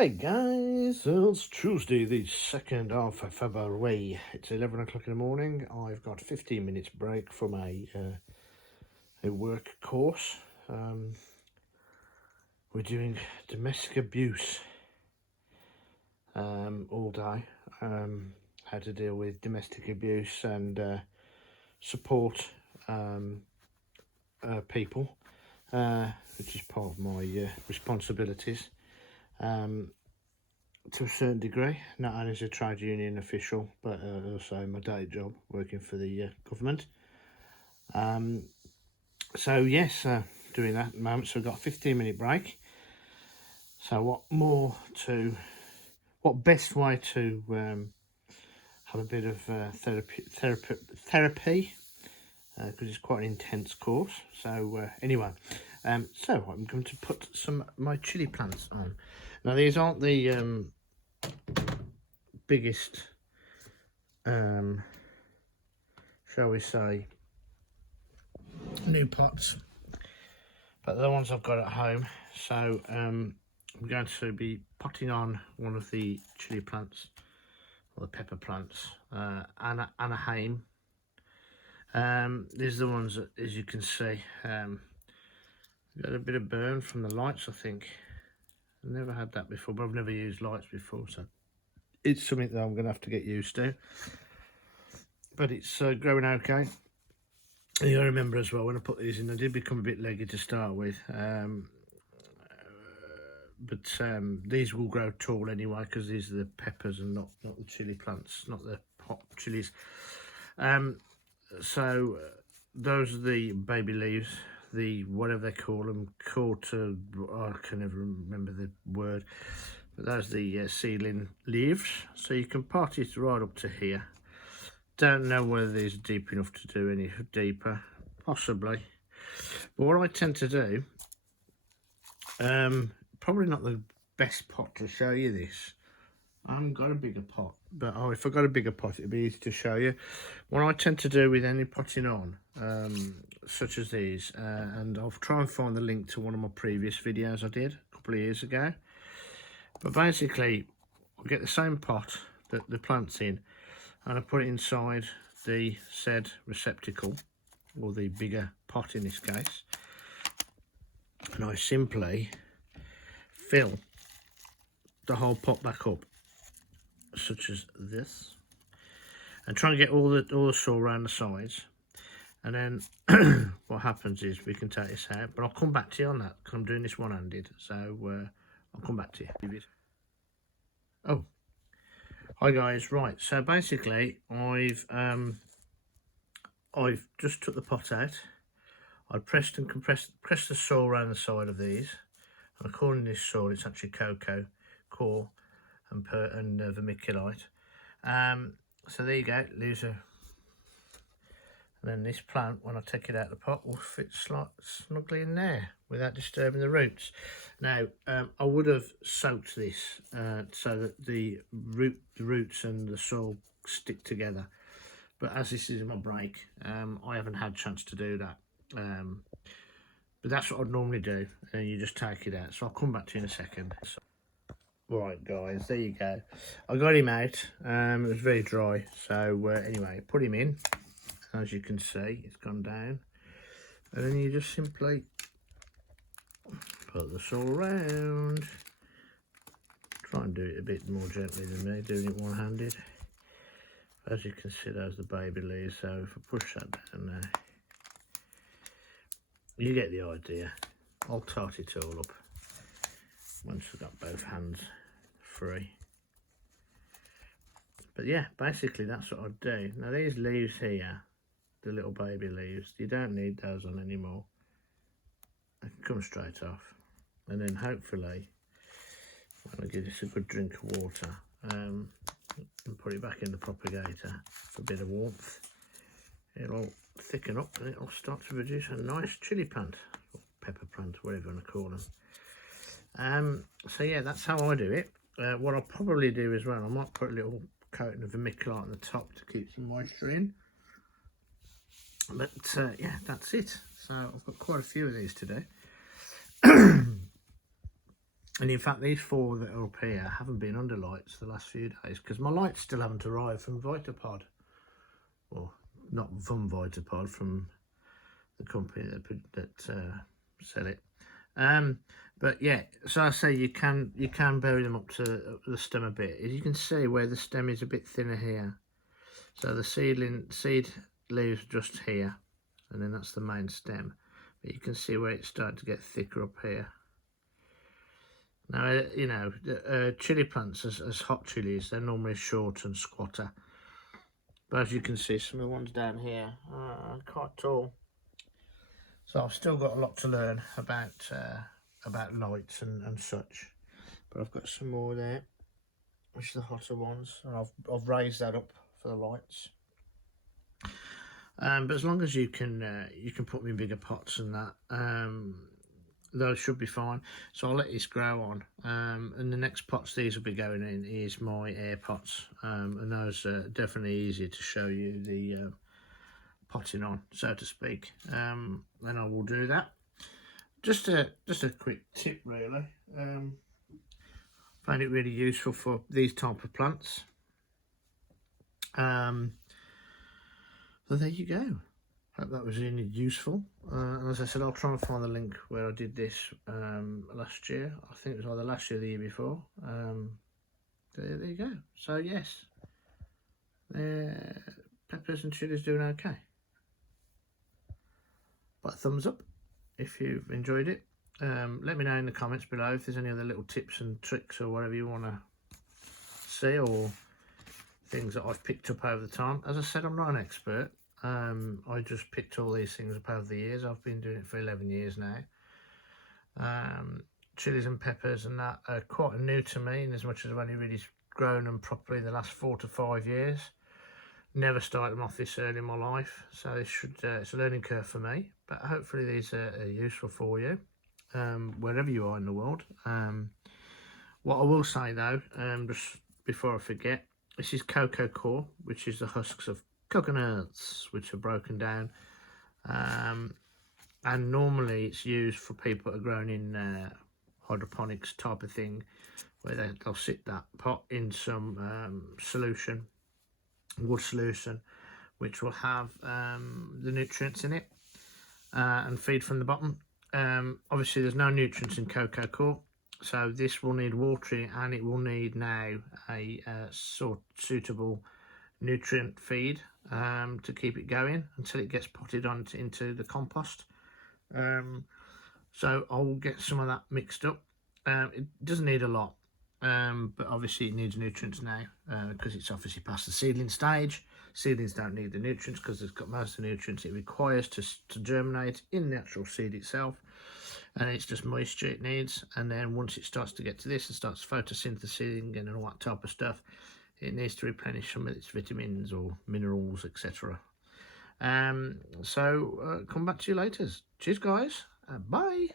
Hey guys, it's Tuesday the 2nd of February. It's 11 o'clock in the morning. I've got 15 minutes break from a work course. We're doing domestic abuse all day. How to deal with domestic abuse and support people, which is part of my responsibilities. To a certain degree, not only as a trade union official, but also my day job working for the government. So yes, doing that at the moment. So I've got a 15-minute break. So what best way to have a bit of therapy, because it's quite an intense course. So anyway, so I'm going to put my chilli plants on. Now these aren't the biggest, shall we say, new pots, but they're the ones I've got at home. So I'm going to be potting on one of the chilli plants, or the pepper plants, Anaheim. These are the ones that, as you can see, got a bit of burn from the lights. I think I've never had that before, but I've never used lights before, so it's something that I'm going to have to get used to. But it's growing okay. You gotta remember as well, when I put these in, they did become a bit leggy to start with, but these will grow tall anyway, because these are the peppers and not the chilli plants, not the pot chilies. So those are the baby leaves, the whatever they call them, I can never remember the word, but those are the seedling leaves. So you can pot it right up to here. Don't know whether these are deep enough to do any deeper, possibly. But what I tend to do, probably not the best pot to show you this. I haven't got a bigger pot, but if I got a bigger pot, it'd be easy to show you. What I tend to do with any potting on, such as these, and I'll try and find the link to one of my previous videos I did a couple of years ago. But basically, I'll get the same pot that the plant's in, and I put it inside the said receptacle, or the bigger pot in this case, and I simply fill the whole pot back up, such as this, and try and get all the soil around the sides. And then what happens is we can take this out, but I'll come back to you on that because I'm doing this one-handed, so I'll come back to you. Oh, hi guys. Right, so basically I've just took the pot out. I pressed and pressed the soil around the side of these, and according to this soil, it's actually cocoa core and vermiculite. So there you go, leaves a. And then this plant, when I take it out of the pot, will fit snugly in there without disturbing the roots. Now, I would have soaked this so that the roots and the soil stick together. But as this is my break, I haven't had a chance to do that. But that's what I'd normally do, and you just take it out. So I'll come back to you in a second. Right guys, there you go. I got him out. It was very dry. So anyway, put him in. As you can see, it's gone down, and then you just simply put the soil around. Try and do it a bit more gently than me, doing it one-handed. As you can see, there's the baby leaves, so if I push that down there, you get the idea. I'll tart it all up once I've got both hands free. But yeah, basically that's what I'd do. Now these leaves here, the little baby leaves, you don't need those on anymore. They can come straight off. And then hopefully, when I give this a good drink of water, and put it back in the propagator for a bit of warmth, it'll thicken up and it'll start to produce a nice chilli plant, or pepper plant, whatever you want to call them. So yeah, that's how I do it. What I'll probably do as well, I might put a little coating of vermiculite on the top to keep some moisture in. But yeah, that's it. So I've got quite a few of these today. And in fact, these 4 that are up here haven't been under lights the last few days because my lights still haven't arrived from Vitapod. Well, not from Vitapod, from the company that sell it. But yeah, so I say you can bury them up to the stem a bit. As you can see where the stem is a bit thinner here. So the seed leaves just here, and then that's the main stem. But you can see where it's starting to get thicker up here. Now, you know, chili plants, as hot chilies, they're normally short and squatter. But as you can see, some of the ones down here are quite tall. So I've still got a lot to learn about lights and such. But I've got some more there, which are the hotter ones, and I've raised that up for the lights. But as long as you can put them in bigger pots and that, those should be fine. So I'll let this grow on, and the next pots these will be going in is my air pots, and those are definitely easier to show you the potting on, so to speak. Then I will do that. Just a quick tip, really. Find it really useful for these type of plants. So there you go. Hope that was really useful. And as I said, I'll try and find the link where I did this last year. I think it was either last year or the year before. There you go. So yes, peppers and chilies doing okay. But thumbs up if you've enjoyed it. Let me know in the comments below if there's any other little tips and tricks or whatever you want to see, or things that I've picked up over the time. As I said, I'm not an expert. I just picked all these things up over the years. I've been doing it for 11 years now. Chilies and peppers and that are quite new to me, in as much as I've only really grown them properly in the last 4 to 5 years. Never started them off this early in my life, so it's a learning curve for me. But hopefully these are useful for you, wherever you are in the world. What I will say though, just before I forget, this is cocoa core, which is the husks of coconuts which are broken down, and normally it's used for people that are grown in hydroponics type of thing, where they'll sit that pot in some solution, wood solution, which will have the nutrients in it, and feed from the bottom. Obviously there's no nutrients in cocoa core, so this will need watering, and it will need now a suitable nutrient feed to keep it going until it gets potted on into the compost. So I'll get some of that mixed up. It doesn't need a lot, but obviously it needs nutrients now, because it's obviously past the seedling stage. Seedlings don't need the nutrients because it's got most of the nutrients it requires to germinate in the actual seed itself, and it's just moisture it needs. And then once it starts to get to this and starts photosynthesizing and all that type of stuff, it needs to replenish some of its vitamins or minerals, etc. So come back to you later. Cheers guys, bye.